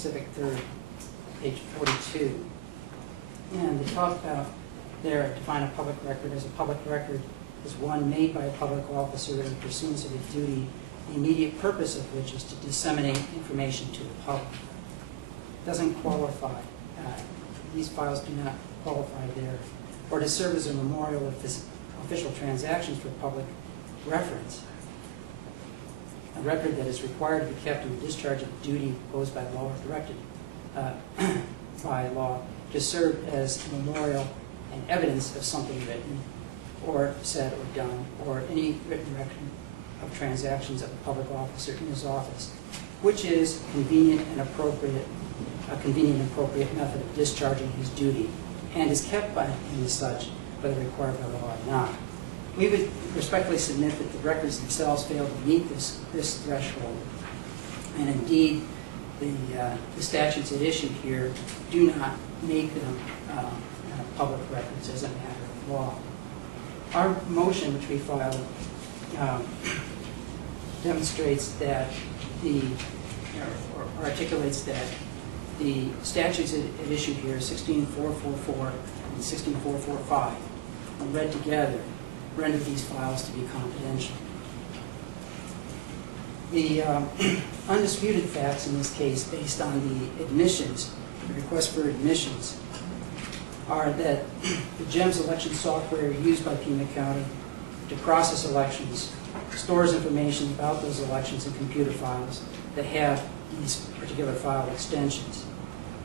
Pacific 3rd, page 42. And they talk about there, define a public record as a public record is one made by a public officer in pursuance of a duty, the immediate purpose of which is to disseminate information to the public. It doesn't qualify. These files do not qualify there, or to serve as a memorial of official transactions for public reference. A record that is required to be kept in the discharge of a duty imposed by law or directed by law to serve as a memorial and evidence of something written or said or done, or any written record of transactions of a public officer in his office, which is a convenient and appropriate method of discharging his duty, and is kept by him as such, whether required by law or not. We would respectfully submit that the records themselves fail to meet this threshold, and indeed the statutes at issue here do not make them public records as a matter of law. Our motion, which we filed, demonstrates that or articulates that the statutes at issue here, 16444 and 16445, when read together, render these files to be confidential. The undisputed facts in this case, based on the admissions, the request for admissions, are that the GEMS election software used by Pima County to process elections stores information about those elections in computer files that have these particular file extensions,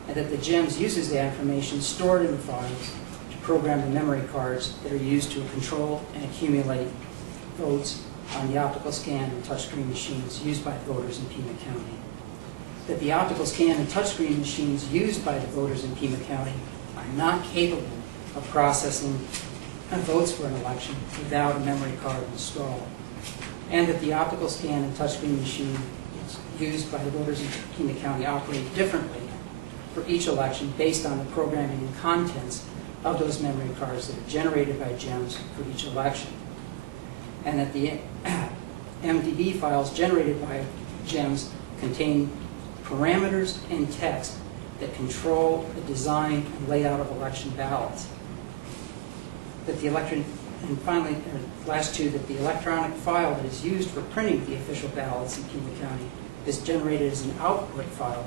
and that the GEMS uses that information stored in the files to program the memory cards that are used to control and accumulate votes on the optical scan and touchscreen machines used by voters in Pima County. That the optical scan and touchscreen machines used by the voters in Pima County are not capable of processing votes for an election without a memory card installed. And that the optical scan and touchscreen machine used by the voters in Pima County operate differently for each election based on the programming and contents of those memory cards that are generated by GEMS for each election. And that the MDB files generated by GEMS contain parameters and text that control the design and layout of election ballots. That the and finally, last two, that the electronic file that is used for printing the official ballots in Pima County is generated as an output file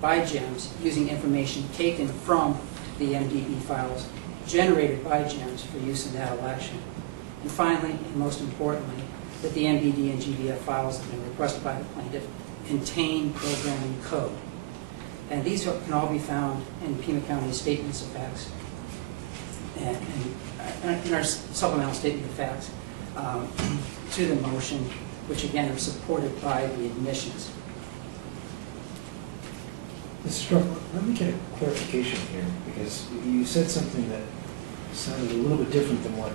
by GEMS using information taken from the MDB files generated by GEMS for use in that election. And finally, and most importantly, that the MBD and GDF files that have been requested by the plaintiff contain programming code. And these can all be found in Pima County's statements of facts and in our supplemental statement of facts to the motion, which again are supported by the admissions. Mr. Straub, let me get a clarification here, because you said something that sounded a little bit different than what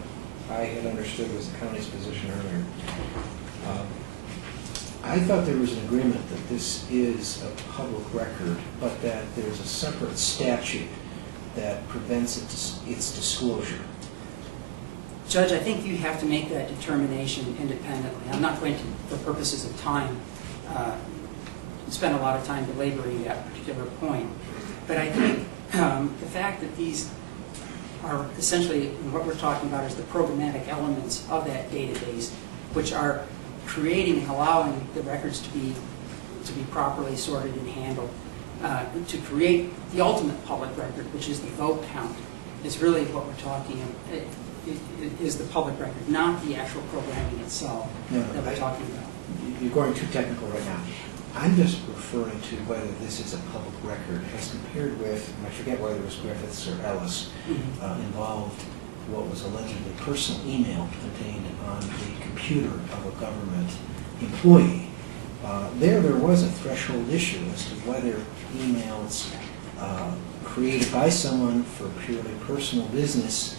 I had understood was the county's position earlier. I thought there was an agreement that this is a public record, but that there's a separate statute that prevents its disclosure. Judge, I think you have to make that determination independently. I'm not going to, for purposes of time, spend a lot of time belaboring that particular point. But I think the fact that these are essentially, what we're talking about is the programmatic elements of that database, which are creating and allowing the records to be properly sorted and handled, to create the ultimate public record, which is the vote count, is really what we're talking about. It is the public record, not the actual programming itself that we're talking about. You're going too technical right now. I'm just referring to whether this is a public record as compared with, and I forget whether it was Griffiths or Ellis, involved what was allegedly personal email contained on the computer of a government employee. There was a threshold issue as to whether emails created by someone for purely personal business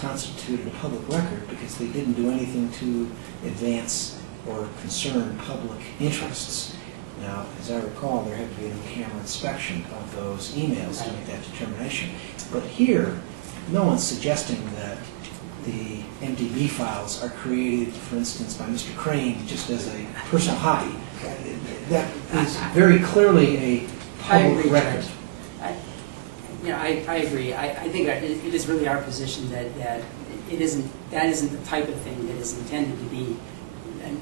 constituted a public record because they didn't do anything to advance or concern public interests. Now, as I recall, there had to be an in-camera inspection of those emails to make that determination. But here, no one's suggesting that the MDB files are created, for instance, by Mr. Crane just as a personal hobby. That is very clearly a public record. I agree. I think it is really our position that that isn't the type of thing that is intended to be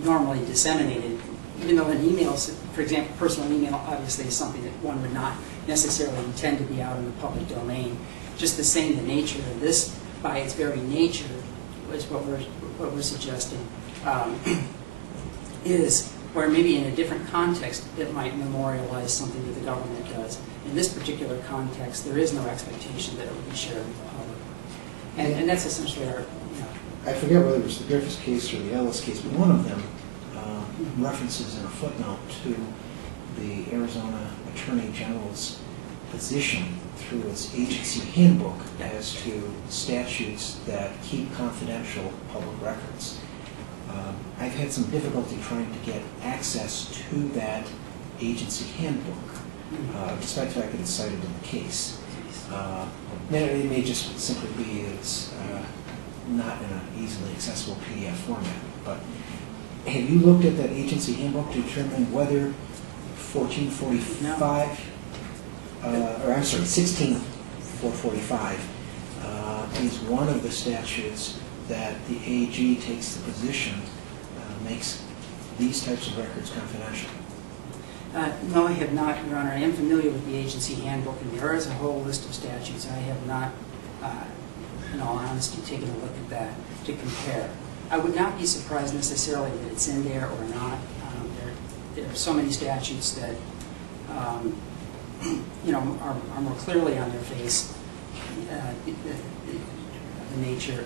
normally disseminated. Even though an email, for example, personal email, obviously is something that one would not necessarily intend to be out in the public domain. Just the same, the nature of this, by its very nature, is what we're suggesting, is where maybe in a different context it might memorialize something that the government does. In this particular context, there is no expectation that it will be shared with the public, and that's essentially our. I forget whether it was the Griffiths case or the Ellis case, but one of them references in a footnote to the Arizona Attorney General's position through its agency handbook as to statutes that keep confidential public records. I've had some difficulty trying to get access to that agency handbook, despite the fact that it's cited in the case. It may just simply be it's not in an easily accessible PDF format, but have you looked at that agency handbook to determine whether 1445, or I'm sorry, 16445 is one of the statutes that the AG takes the position makes these types of records confidential? No, I have not, Your Honor. I am familiar with the agency handbook, and there is a whole list of statutes. I have not, in all honesty, taken a look at that to compare. I would not be surprised necessarily that it's in there or not. There are so many statutes that are more clearly on their face. The nature.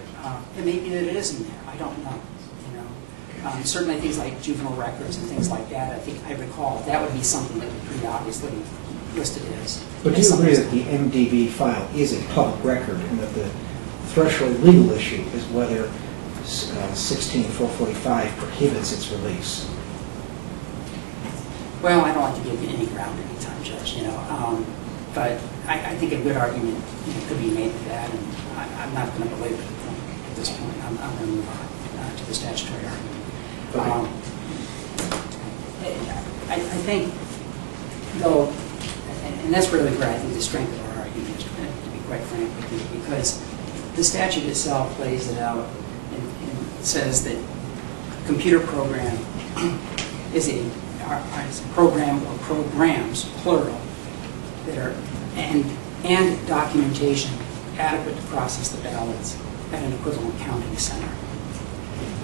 It may be that it is in there. I don't know. Certainly things like juvenile records and things like that. I think I recall that would be something that would pretty obviously listed as. But do you agree that the MDB file is a public record and that the threshold legal issue is whether 16445 prohibits its release? Well, I don't like to give you any ground anytime, Judge. But I think a good argument could be made for that, and I'm not going to belabor the point at this point. I'm going to move on to the statutory argument. Okay. I think, though, and that's really where I think the strength of our argument is, to be quite frank with you, because the statute itself lays it out and says that a computer program is a program or programs, plural, that are and documentation adequate to process the ballots at an equivalent counting center.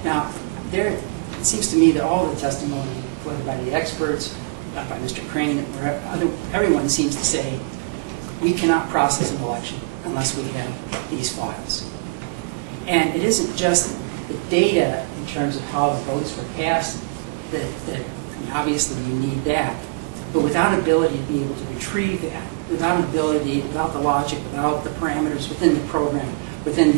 Now, it seems to me that all the testimony, whether by the experts, by Mr. Crane, or everyone seems to say we cannot process an election unless we have these files. And it isn't just the data in terms of how the votes were cast that obviously you need that, but without ability to be able to retrieve that, without ability, without the logic, without the parameters within the program, within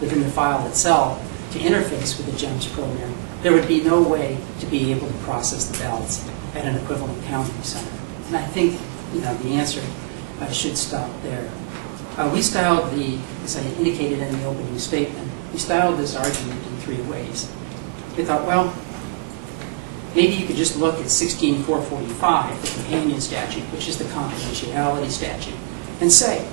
the file itself, to interface with the GEMS program, there would be no way to be able to process the ballots at an equivalent counting center. And I think the answer should stop there. We styled as I indicated in the opening statement, we styled this argument in three ways. We thought, well, maybe you could just look at 16445, the companion statute, which is the confidentiality statute, and say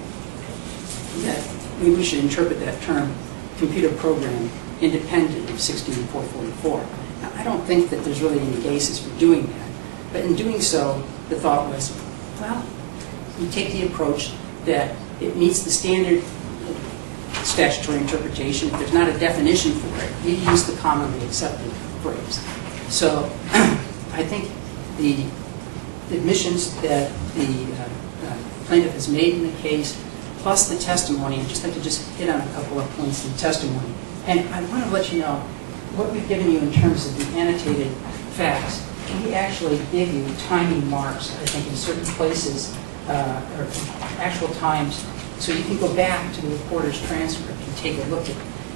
that maybe we should interpret that term, computer program, independent of 16444. Now, I don't think that there's really any basis for doing that, but in doing so, the thought was, well, we take the approach that it meets the standard statutory interpretation. If there's not a definition for it, we use the commonly accepted phrase. So I think the admissions that the plaintiff has made in the case, plus the testimony, I'd just like to just hit on a couple of points in the testimony. And I want to let you know what we've given you in terms of the annotated facts. We actually give you timing marks, I think, in certain places, or actual times, so you can go back to the reporter's transcript and take a look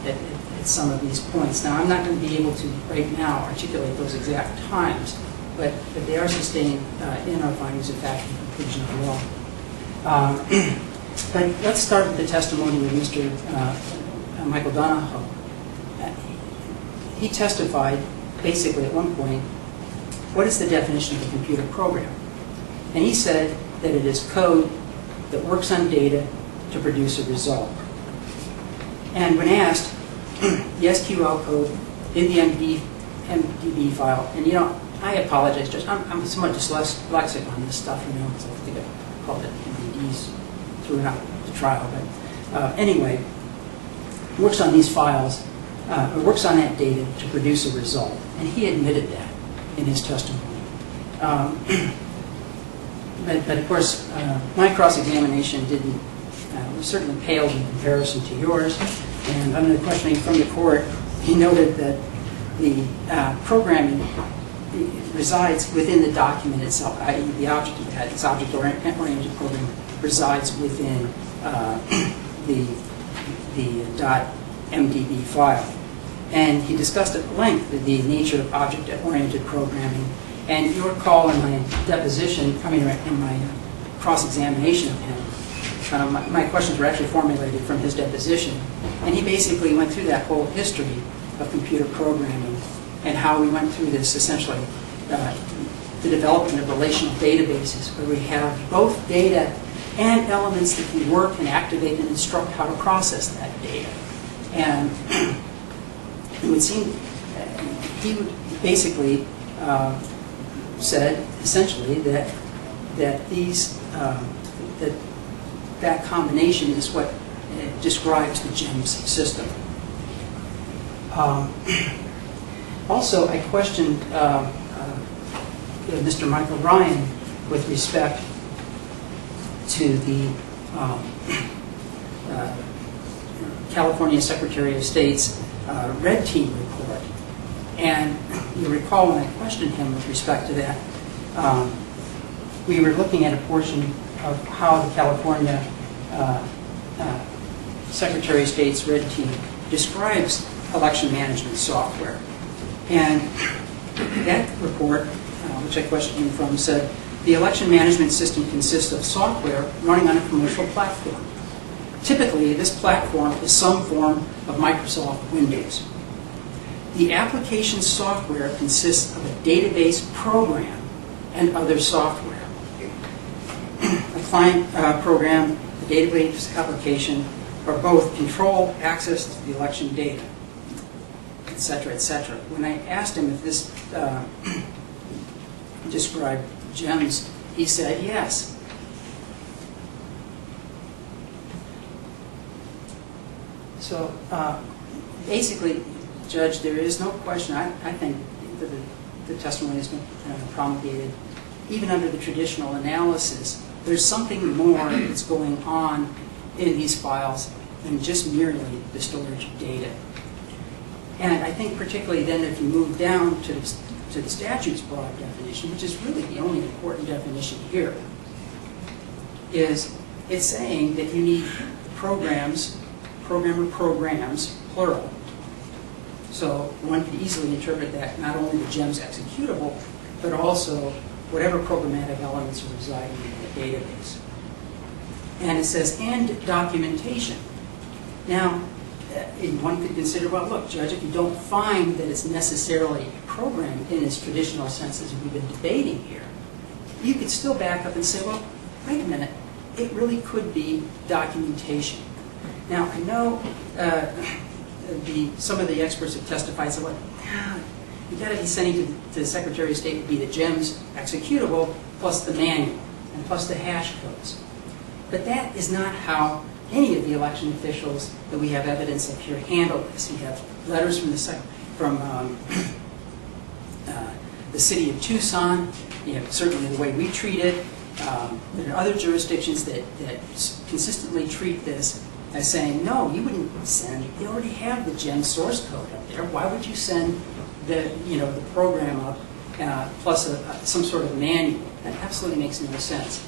at some of these points. Now, I'm not going to be able to right now articulate those exact times, but they are sustained in our findings of fact and conclusion of law. But let's start with the testimony of Mr. Michael Donahoe. He testified basically at one point, what is the definition of a computer program? And he said that it is code that works on data to produce a result. And when asked, the SQL code in the MDB file, and you know, I apologize, Judge, I'm somewhat dyslexic on this stuff, you know, so I think I called it MDBs throughout the trial, but anyway, works on these files, works on that data to produce a result, and he admitted that in his testimony. But of course, my cross-examination didn't, certainly paled in comparison to yours, and under the questioning from the court, he noted that the programming resides within the document itself, i.e. the object of that, its object-oriented program resides within the .mdb file. And he discussed at length the nature of object-oriented programming. And you recall in my deposition, in my cross-examination of him, my questions were actually formulated from his deposition. And he basically went through that whole history of computer programming and how we went through this, essentially, the development of relational databases where we have both data and elements that can work and activate and instruct how to process that data. And it would seem he would basically said essentially that these that combination is what describes the GEMS system. Also, I questioned Mr. Michael Ryan with respect to the California Secretary of State's Red Team report. And you recall when I questioned him with respect to that, we were looking at a portion of how the California Secretary of State's Red Team describes election management software. And that report, which I questioned him from, said the election management system consists of software running on a commercial platform. Typically, this platform is some form of Microsoft Windows. The application software consists of a database program and other software. A client program, the database application, or both control access to the election data, etc., etc. When I asked him if this described GEMS, he said yes. So basically, Judge, there is no question. I think that the testimony has been promulgated. Even under the traditional analysis, there's something more that's going on in these files than just merely the storage of data. And I think particularly then if you move down to the statute's broad definition, which is really the only important definition here, is it's saying that you need programs, programmer programs, plural. So one could easily interpret that not only the GEMS executable, but also whatever programmatic elements are residing in the database. And it says, and documentation. Now, one could consider, well, look, Judge, if you don't find that it's necessarily programmed in its traditional sense as we've been debating here, you could still back up and say, well, wait a minute, it really could be documentation. Now, I know some of the experts have testified, so what, you got to be sending to the Secretary of State would be the GEMS executable plus the manual and plus the hash codes. But that is not how any of the election officials that we have evidence of here handle this. We have letters from the city of Tucson, certainly the way we treat it. There are other jurisdictions that consistently treat this as saying, no, you wouldn't send, you already have the GEMS source code up there. Why would you send the program up plus some sort of manual? That absolutely makes no sense.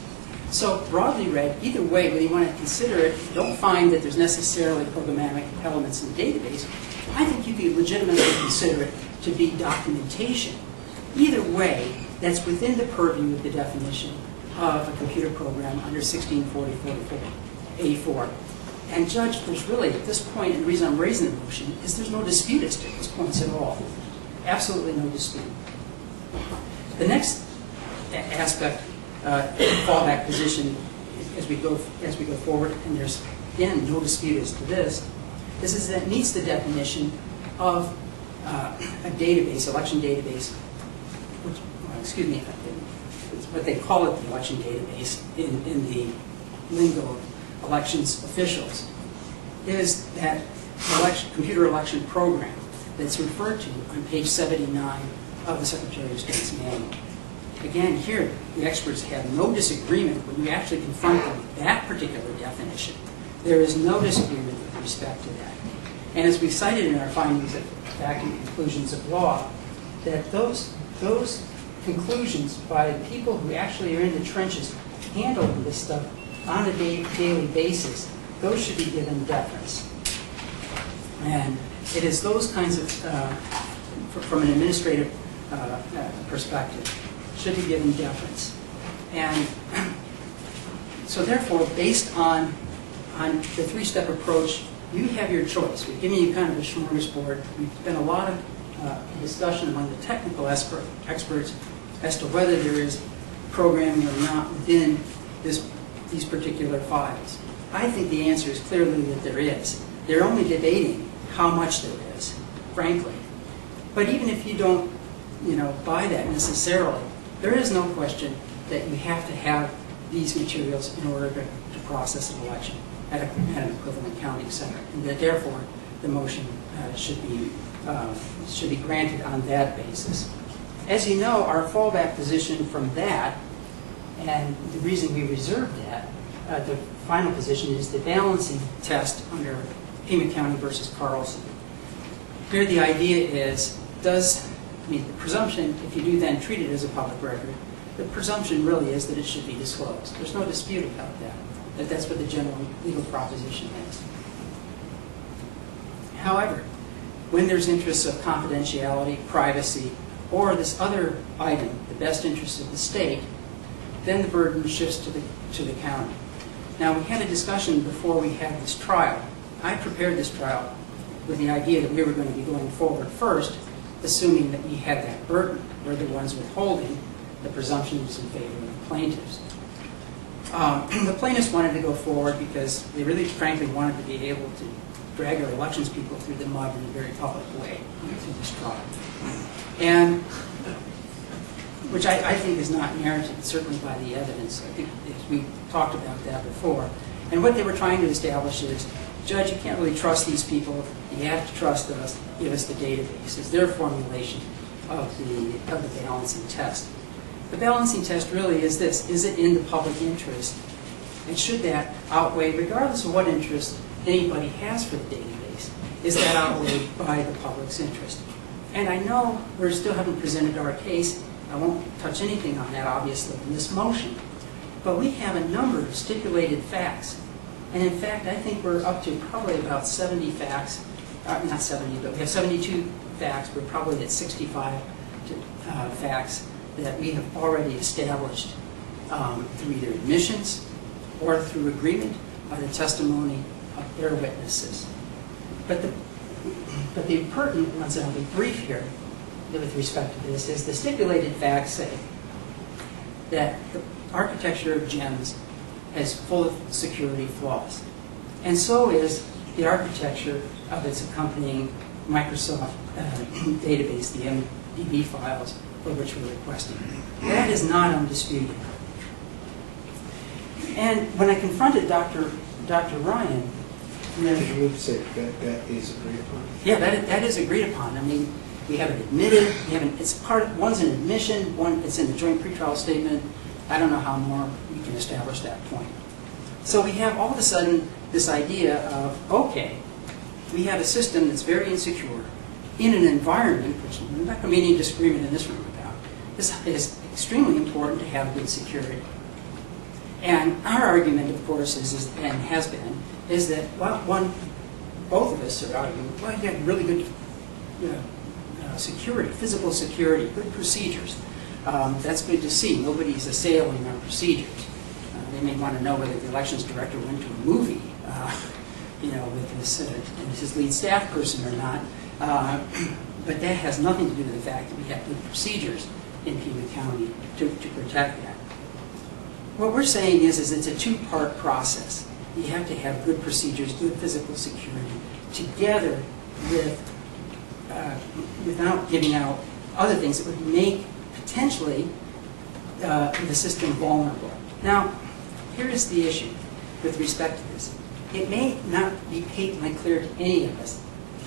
So broadly read, either way, whether you want to consider it, don't find that there's necessarily programmatic elements in the database, I think you could legitimately consider it to be documentation. Either way, that's within the purview of the definition of a computer program under 1644A4. And Judge, there's really, at this point, and the reason I'm raising the motion is there's no dispute as to these points at all. Absolutely no dispute. The next aspect fallback position as we go forward, and there's, again, no dispute as to this, is that it meets the definition of a database, election database, which, excuse me, it's what they call it, the election database, in the lingo of elections officials, is that computer election program that's referred to on page 79 of the Secretary of State's manual. Again, here, the experts have no disagreement when you actually confront them with that particular definition. There is no disagreement with respect to that. And as we cited in our findings of fact and conclusions of law, that those conclusions by the people who actually are in the trenches handling this stuff on a daily basis, those should be given deference. And it is those kinds of, from an administrative perspective, should be given deference. And so therefore, based on the three-step approach, you have your choice. We've given you kind of a smorgasbord. We've spent a lot of discussion among the technical experts as to whether there is programming or not within these particular files. I think the answer is clearly that there is. They're only debating how much there is, frankly. But even if you don't, buy that necessarily, there is no question that you have to have these materials in order to process an election at an equivalent county center, and that therefore the motion should be granted on that basis. As you know, our fallback position from that, and the reason we reserved that, the final position is the balancing test under Pima County versus Carlson. Here the idea is, the presumption, if you do then treat it as a public record, the presumption really is that it should be disclosed. There's no dispute about that that's what the general legal proposition is. However, when there's interests of confidentiality, privacy, or this other item, the best interest of the state, then the burden shifts to the county. Now, we had a discussion before we had this trial. I prepared this trial with the idea that we were going to be going forward first, assuming that we had that burden. We're the ones withholding. The presumption was in favor of the plaintiffs. The plaintiffs wanted to go forward because they really, frankly, wanted to be able to drag our elections people through the mud in a very public way through this trial. And which I think is not merited, certainly by the evidence. I think we talked about that before. And what they were trying to establish is, Judge, you can't really trust these people. You have to trust us. Give us the database. It's their formulation of the balancing test. The balancing test really is this: is it in the public interest? And should that outweigh, regardless of what interest anybody has for the database, is that outweighed by the public's interest? And I know we still haven't presented our case. I won't touch anything on that, obviously, in this motion. But we have a number of stipulated facts. And in fact, I think we're up to probably about 70 facts. Not 70, but we have 72 facts. We're probably at 65 facts that we have already established through either admissions or through agreement by the testimony of their witnesses. But the pertinent ones, and I'll be brief here with respect to this, is the stipulated facts say that the architecture of GEMS is full of security flaws. And so is the architecture of its accompanying Microsoft database, the MDB files, for which we're requesting. That is not undisputed. And when I confronted Dr. Ryan, Did you say that is agreed upon? Yeah, that is agreed upon. I mean, we have it admitted. One's an admission. One, it's in the joint pretrial statement. I don't know how more we can establish that point. So we have all of a sudden this idea of, okay, we have a system that's very insecure in an environment, which there's not going to be any disagreement in this room about. This is extremely important to have good security. And our argument, of course, is and has been, is that, well, both of us are arguing, well, you have really good security, physical security, good procedures. That's good to see. Nobody's assailing our procedures. They may want to know whether the elections director went to a movie, with his lead staff person or not. But that has nothing to do with the fact that we have good procedures in Pima County to protect that. what we're saying is it's a two-part process. You have to have good procedures, good physical security, together with, without giving out other things that would make potentially the system vulnerable. Now, here is the issue with respect to this. It may not be patently clear to any of us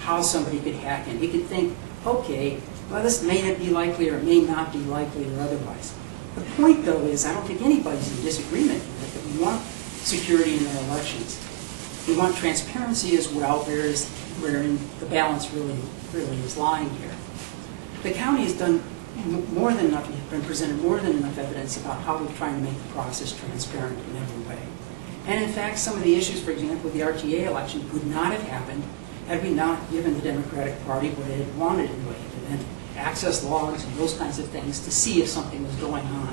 how somebody could hack in. We could think, okay, well, this may not be likely or it may not be likely or otherwise. The point, though, is I don't think anybody's in disagreement with it, that we want security in our elections. We want transparency as well, wherein the balance really is lying here. The county has done more than enough, been presented more than enough evidence about how we're trying to make the process transparent in every way. And in fact, some of the issues, for example, the RTA election would not have happened had we not given the Democratic Party what it wanted in a way, and access logs and those kinds of things to see if something was going on.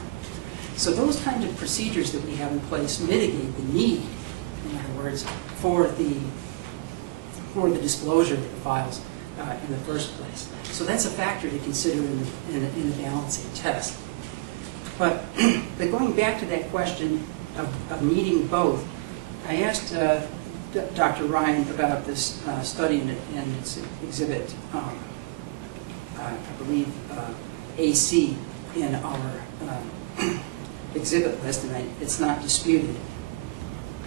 So those kinds of procedures that we have in place mitigate the need, in other words, for the disclosure of the files in the first place. So that's a factor to consider in the balancing test. But going back to that question of needing both, I asked Dr. Ryan about this study and its exhibit, I believe, AC in our exhibit list, and it's not disputed.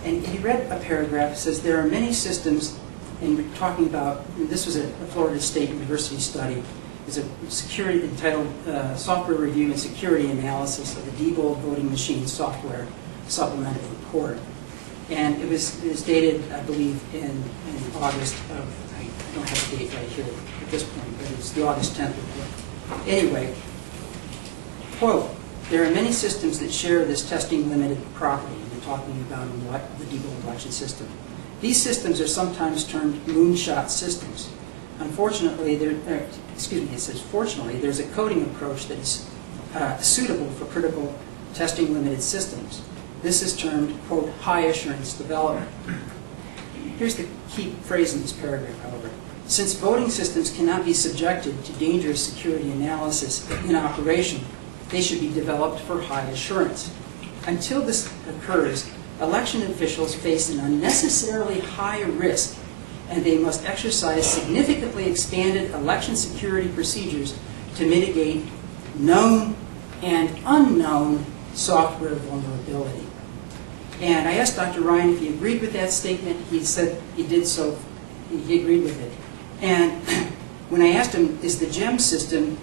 And he read a paragraph that says there are many systems, and we're talking about, this was a Florida State University study, is a security entitled Software Review and Security Analysis of the Diebold Voting Machine Software Supplemental Report. And it was dated, I believe, in August of, I don't have the date right here at this point, but it's the August 10th report. Anyway, quote, there are many systems that share this testing limited property. We're talking about the Diebold election system. These systems are sometimes termed moonshot systems. Unfortunately, it says fortunately, there's a coding approach that is suitable for critical testing limited systems. This is termed, quote, high assurance development. Here's the key phrase in this paragraph, however. Since voting systems cannot be subjected to dangerous security analysis in operation, they should be developed for high assurance. Until this occurs, election officials face an unnecessarily high risk, and they must exercise significantly expanded election security procedures to mitigate known and unknown software vulnerability. And I asked Dr. Ryan if he agreed with that statement. He said he did so. He agreed with it. And when I asked him, is the GEM system,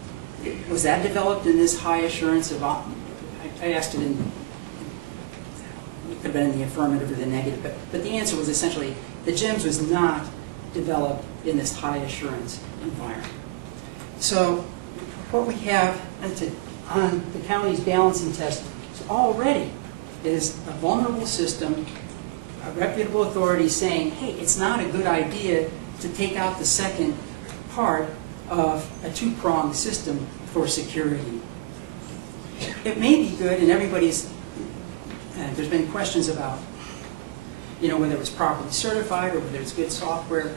was that developed in this high assurance of, I asked it in, it could have been in the affirmative or the negative, but the answer was essentially, the GEMS was not developed in this high assurance environment. So what we have on the county's balancing test already is a vulnerable system, a reputable authority saying, hey, it's not a good idea to take out the second part of a two-pronged system for security. It may be good, and everybody's, there's been questions about, whether it was properly certified or whether it's good software.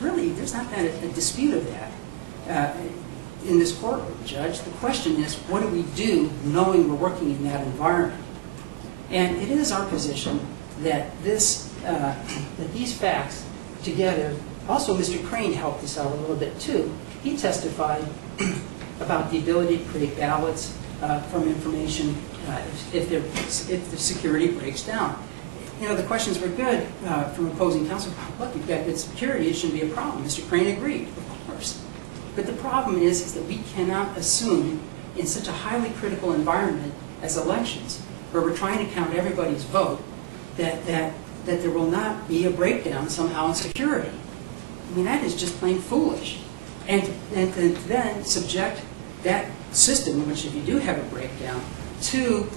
Really, there's not that a dispute of that in this courtroom, Judge. The question is, what do we do knowing we're working in that environment? And it is our position that that these facts together, also Mr. Crane helped us out a little bit too. He testified about the ability to create ballots from information if the security breaks down. The questions were good from opposing counsel. Look, you've got good security, it shouldn't be a problem. Mr. Crane agreed, of course. But the problem is that we cannot assume in such a highly critical environment as elections, where we're trying to count everybody's vote, that there will not be a breakdown somehow in security. I mean, that is just plain foolish. And to then subject that system, which if you do have a breakdown, to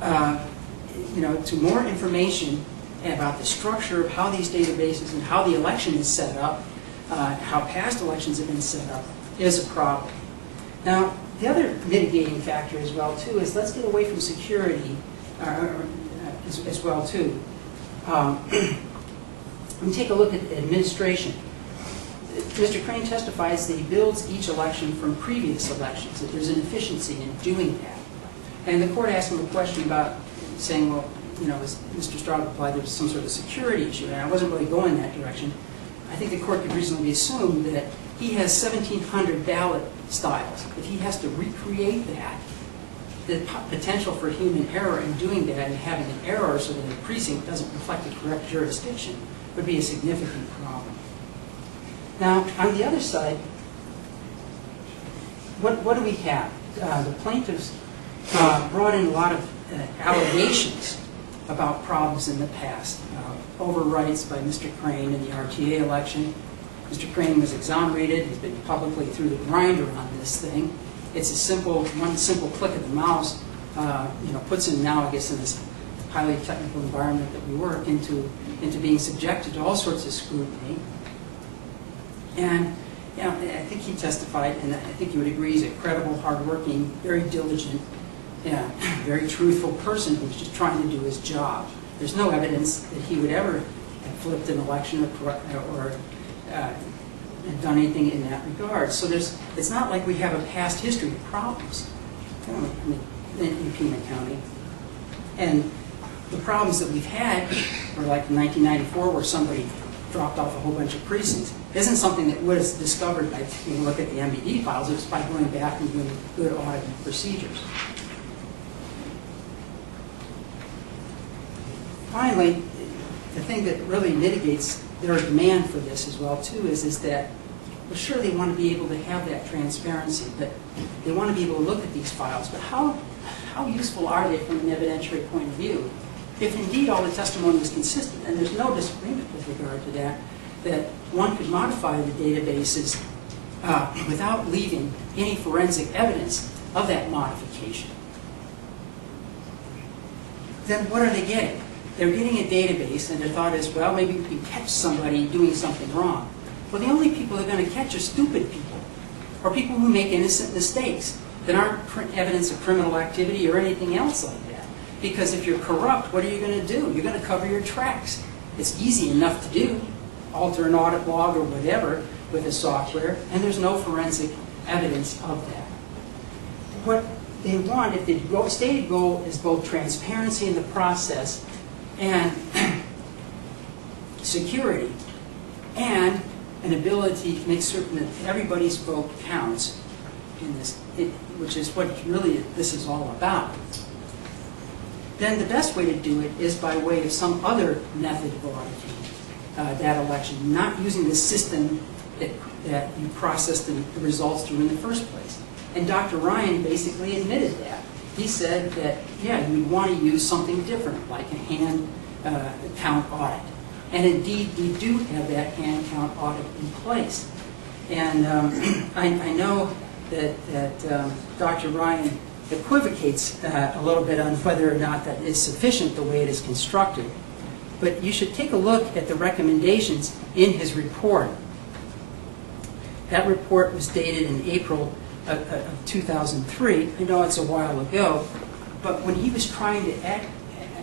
to more information about the structure of how these databases and how the election is set up, how past elections have been set up, is a problem. Now, the other mitigating factor as well, too, is let's get away from security as well, too. We take a look at administration. Mr. Crane testifies that he builds each election from previous elections, that there's an efficiency in doing that. And the court asked him a question about saying, well, you know, as Mr. Straub implied, there was some sort of security issue, and I wasn't really going that direction. I think the court could reasonably assume that he has 1,700 ballot styles. If he has to recreate that, the potential for human error in doing that and having an error so that the precinct doesn't reflect the correct jurisdiction would be a significant problem. Now, on the other side, what do we have? The plaintiffs brought in a lot of allegations about problems in the past. Overrights by Mr. Crane in the RTA election. Mr. Crane was exonerated. He's been publicly through the grinder on this thing. It's a simple, one simple click of the mouse, you know, puts him now, I guess, in this highly technical environment that we work into being subjected to all sorts of scrutiny. And you know, I think he testified, and I think you would agree, he's a credible, hardworking, very diligent, very truthful person who's just trying to do his job. There's no evidence that he would ever have flipped an election or done anything in that regard. So it's not like we have a past history of problems in Pima County. And the problems that we've had were like in 1994 where somebody dropped off a whole bunch of precincts. It isn't something that was discovered by taking a look at the MBD files. It was by going back and doing good audit procedures. Finally, the thing that really mitigates their demand for this as well too is that, well, sure, they want to be able to have that transparency, but they want to be able to look at these files. But how useful are they from an evidentiary point of view? If indeed all the testimony is consistent, and there's no disagreement with regard to that one could modify the databases without leaving any forensic evidence of that modification, then what are they getting? They're getting a database, and their thought is, well, maybe we can catch somebody doing something wrong. Well, the only people they're going to catch are stupid people, or people who make innocent mistakes that aren't evidence of criminal activity or anything else like that. Because if you're corrupt, what are you going to do? You're going to cover your tracks. It's easy enough to do, alter an audit log or whatever with a software, and there's no forensic evidence of that. What they want, if the stated goal is both transparency in the process and security, and an ability to make certain that everybody's vote counts in this, which is what really this is all about, then the best way to do it is by way of some other method of auditing that election, not using the system that you processed the results through in the first place. And Dr. Ryan basically admitted that. He said that, yeah, you would want to use something different, like a hand count audit. And indeed, we do have that hand count audit in place. And I know that Dr. Ryan equivocates a little bit on whether or not that is sufficient the way it is constructed. But you should take a look at the recommendations in his report. That report was dated in April of 2003. I know it's a while ago, but when he was trying to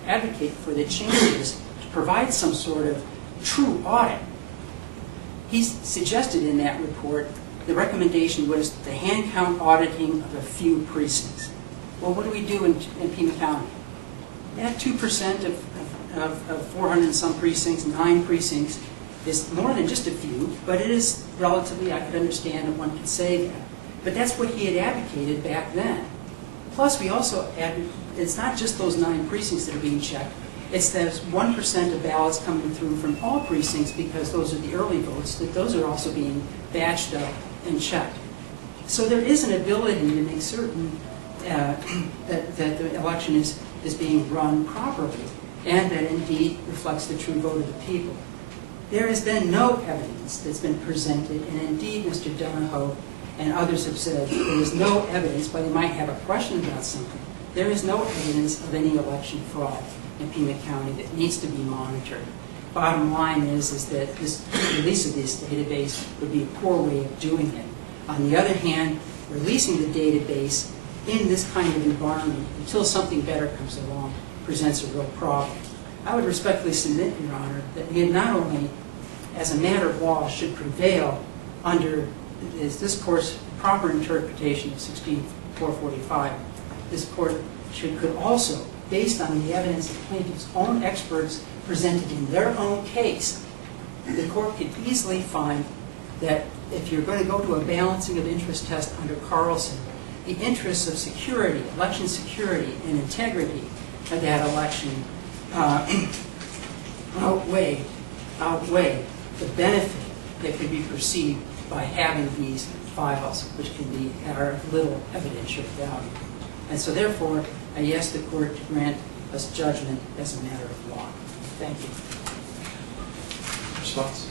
advocate for the changes to provide some sort of true audit, he suggested in that report the recommendation was the hand count auditing of a few precincts. Well, what do we do in Pima County? Yeah, 2% of 400 and some precincts, 9 precincts, is more than just a few, but it is relatively, I could understand that one could say that. But that's what he had advocated back then. Plus, we also it's not just those 9 precincts that are being checked. It's those 1% of ballots coming through from all precincts, because those are the early votes, that those are also being batched up and checked. So there is an ability to make certain that the election is being run properly, and that indeed reflects the true vote of the people. There has been no evidence that's been presented, and indeed Mr. Donahoe and others have said there is no evidence, but they might have a question about something. There is no evidence of any election fraud in Pima County that needs to be monitored. Bottom line is that this release of this database would be a poor way of doing it. On the other hand, releasing the database in this kind of environment until something better comes along presents a real problem. I would respectfully submit, Your Honor, that we not only, as a matter of law, should prevail under this court's proper interpretation of 16445, this court could also based on the evidence the plaintiff's own experts presented in their own case, the court could easily find that if you're going to go to a balancing of interest test under Carlson, the interests of security, election security, and integrity of that election outweigh the benefit that could be perceived by having these files, which are of little evidentiary value. And so therefore, I ask the court to grant us judgment as a matter of law. Thank you. Response?